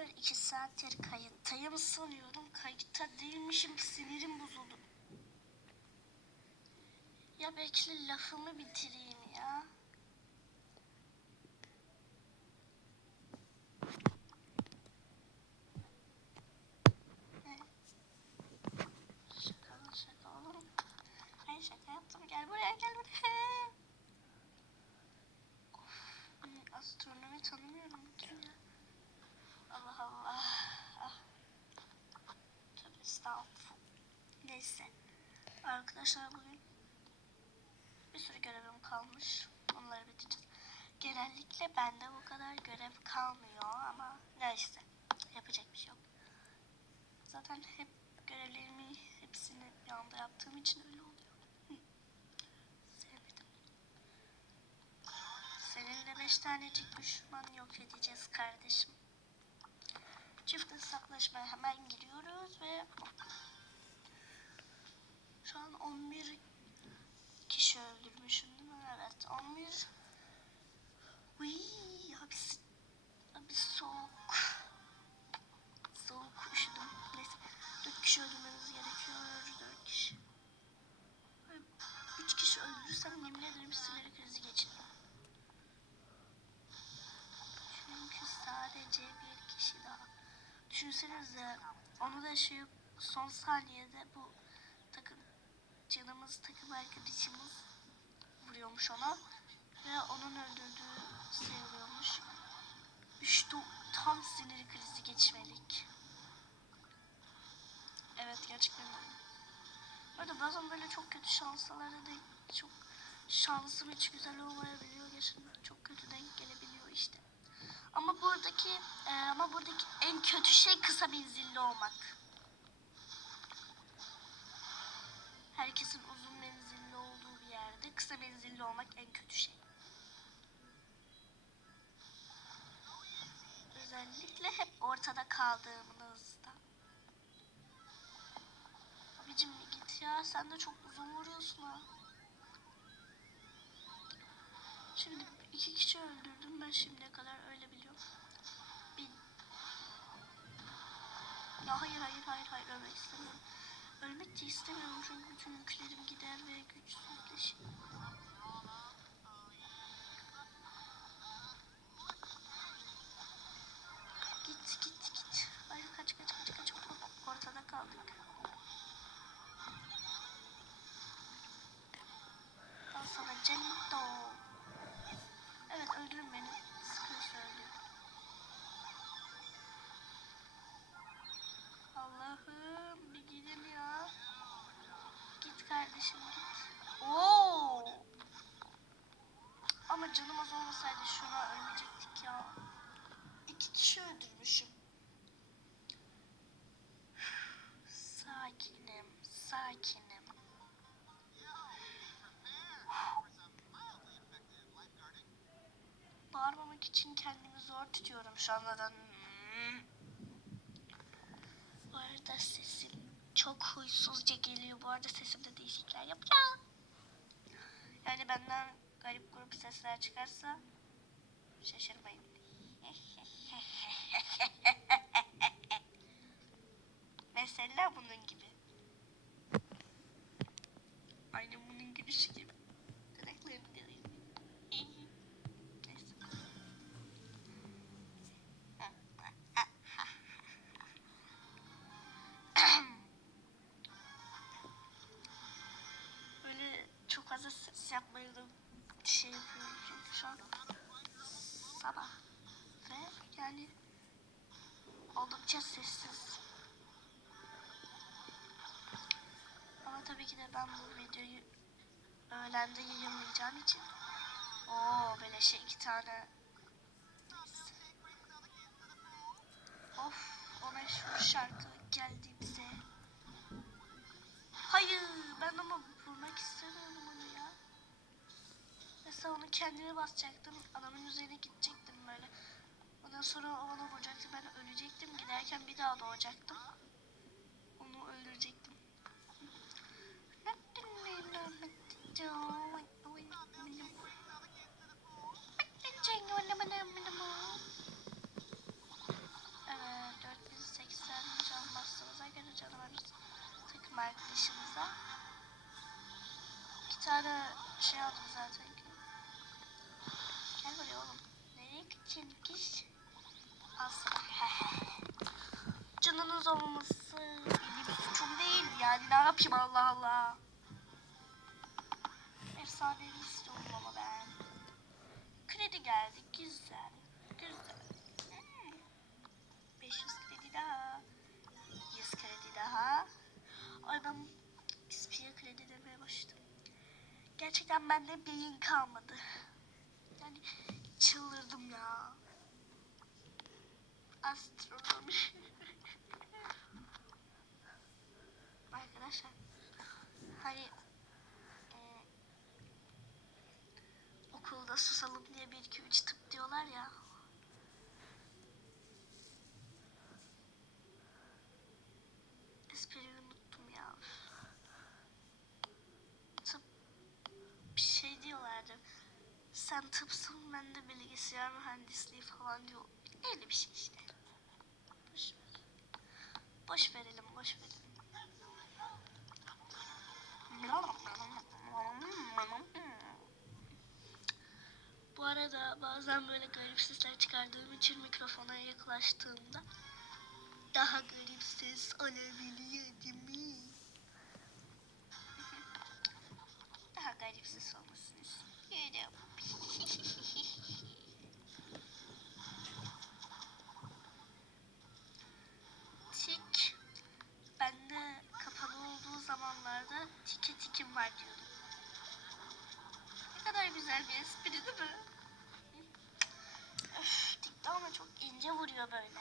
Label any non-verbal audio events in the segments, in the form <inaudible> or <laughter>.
Arkadaşlar iki saattir kayıttayım sanıyorum. Kayıtta değilmişim. Sinirim bozuldu. Ya bekle lafımı bitireyim ya. Ne? Şaka mı şaka oğlum? Hayır şaka yaptım. Gel buraya gel buraya. Of, hmm, astronomi tanımıyorum bu kim ya? Allah Allah. Ah. Tövbe estağfurullah. Neyse. Arkadaşlar bugün bir sürü görevim kalmış. Onları bitireceğiz. Genellikle bende bu kadar görev kalmıyor ama neyse. Yapacak bir şey yok. Zaten hep görevlerimi hepsini bir anda yaptığım için öyle oluyor. Sevmedim. Seninle beş tanecik düşman yok edeceğiz kardeşim. Çift hesaplaşmaya hemen giriyoruz ve 11 kişi öldürmüşüm değil mi? Evet 11 Uy, abi, s- abi soğuk. Soğuk üşüdüm. Neyse 4 kişi öldürmemiz gerekiyor. 4 kişi. 3 kişi öldürürsem yemin ederim sinir krizi geçiririm. Çünkü sadece bir kişi daha. Düşünsenize onu da şey son saniyede bu takım canımız takım arkadaşımız vuruyormuş ona ve onun öldürdüğü sayılıyormuş. İşte tam sinir krizi geçmelik. Evet gerçekten öyle. Arada bazen böyle çok kötü şanslara da çok şansım hiç güzel olmayabiliyor. Gerçekten çok kötü denk gelebiliyor işte. Ama buradaki e, ama buradaki en kötü şey kısa menzilli olmak. Herkesin uzun menzilli olduğu bir yerde kısa menzilli olmak en kötü şey. Özellikle hep ortada kaldığımızda. Abicim git ya sen de çok uzun vuruyorsun ha. Şimdi iki kişi öldürdüm ben şimdiye kadar öyle biliyorum. Bir... Ya hayır hayır hayır hayır ölmek Bağırmamak için kendimi zor tutuyorum şu anda da. Hmm. Bu arada sesim çok huysuzca geliyor. Bu arada sesimde değişiklikler yapacağım. Yani benden garip grup sesler çıkarsa şaşırmayın. <laughs> Mesela bunun gibi. Ses yapmayı da şey yapıyorum çünkü şu an. Sabah ve yani oldukça sessiz. Ama tabii ki de ben bu videoyu öğlende yayınlayacağım için. O böyle şey iki tane kendime basacaktım. Adamın üzerine gidecektim böyle. Ondan sonra o bana vuracaktı. Ben ölecektim. Giderken bir daha doğacaktım. Yapayım Allah Allah. Efsanevi istiyorum ama ben. Kredi geldi. Güzel. Güzel. Hmm. 500 kredi daha. 100 kredi daha. Ay ben ispiye kredi demeye başladım. Gerçekten bende beyin kalmadı. Yani çıldırdım ya. Astronomi. Arkadaşlar hani e, okulda susalım diye 1 2 3 tıp diyorlar ya. Espriyi unuttum ya. Tıp bir şey diyorlardı. Sen tıpsın ben de bilgisayar mühendisliği falan diyor. Öyle bir şey işte. Boş. Boş verelim, boş verelim. Bu arada bazen böyle garip sesler çıkardığım için mikrofona yaklaştığımda daha garip ses alabiliyor değil mi? Daha garip ses olmasını istiyorum. <laughs> Tik. Ben de kapalı olduğu tike tikim var diyordum. Ne kadar güzel bir espri değil mi? Öf, tik de ama çok ince vuruyor böyle.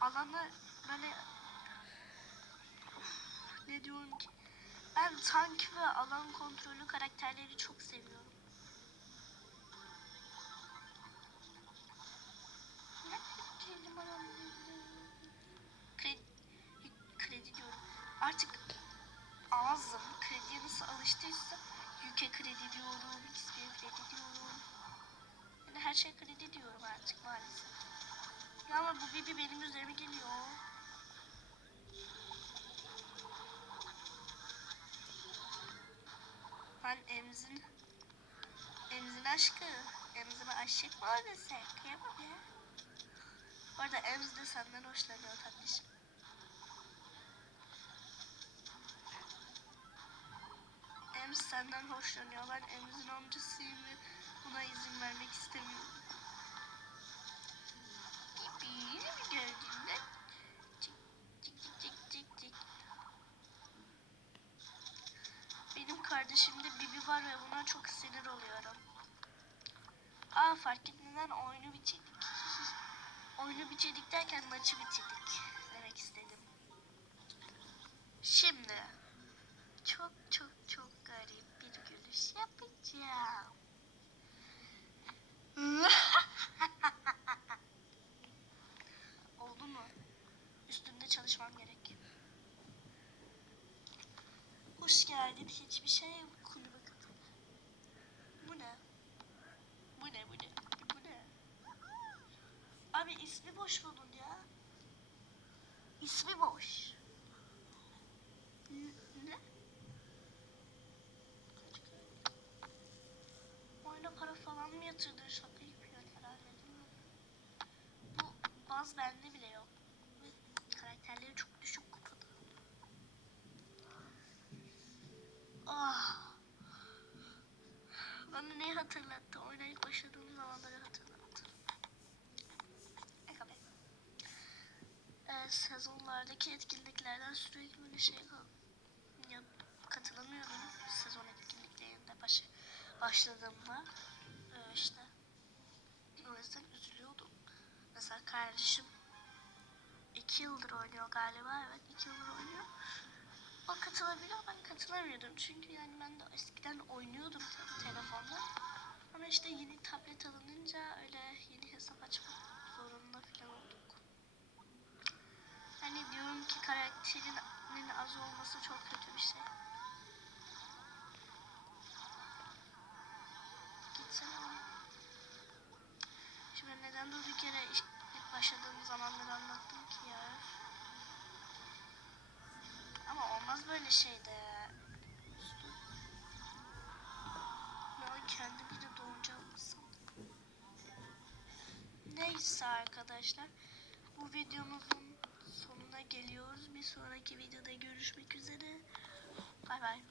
Alanı böyle... Of, ne diyorum ki? Ben tank ve alan kontrolü karakterleri çok seviyorum. Kredi, diyorum. Artık krediye nasıl alıştıysa yüke kredi diyorum, XP'ye kredi diyorum. Yani her şey kredi diyorum artık maalesef. Ya ama bu bibi benim üzerime geliyor. Ben Emzin Emzin aşkı Emzime aşık mı o desek Kıyamam ya Bu arada Emz de senden hoşlanıyor tatlışım Emz senden hoşlanıyor ben Emz'in amcasıyım ve buna izin vermek istemiyorum Gibi gördüğünde Cik cik cik cik cik Benim kardeşimde Bibi var ve buna çok sinir oluyorum. Aa fark etmeden oyunu bitirdik. <laughs> oyunu bitirdik derken maçı bitirdik demek istedim. Şimdi çok çok çok garip bir gülüş yapacağım. Oldu mu? Üstünde çalışmam gerek. Hoş geldin. Hiçbir şey yok. Kulübe katıl. Bu ne? Bu ne bu ne? Bu ne? Abi ismi boş bunun ya. İsmi boş. Ne? Oyuna para falan mı yatırdın? Şaka yapıyorsun herhalde değil mi? Bu baz bende bile yok. Ve karakterleri çok düşük kupada. Ah. Bana ne hatırlattı? Oyuna ilk başladığım zamanları hatırlattı. Eka be. Ee, sezonlardaki etkinliklerden sürekli böyle şey ya, katılamıyordum. Sezon etkinliklerinde baş, başladığımda ee, işte o yüzden üzülüyordum. Mesela kardeşim iki yıldır oynuyor galiba. Evet iki yıldır oynuyor. O katılabiliyor ben katılamıyordum. Çünkü yani ben de eskiden oynuyordum tabii telefonda. Ama işte yeni tablet alınınca öyle yeni hesap açmak Şimdi neden durduk yere ilk başladığım zamanları anlattım ki ya. Ama olmaz böyle şey de. Ya kendi bir de doğacağım sandık. Neyse arkadaşlar. Bu videomuzun sonuna geliyoruz. Bir sonraki videoda görüşmek üzere. Bay bay.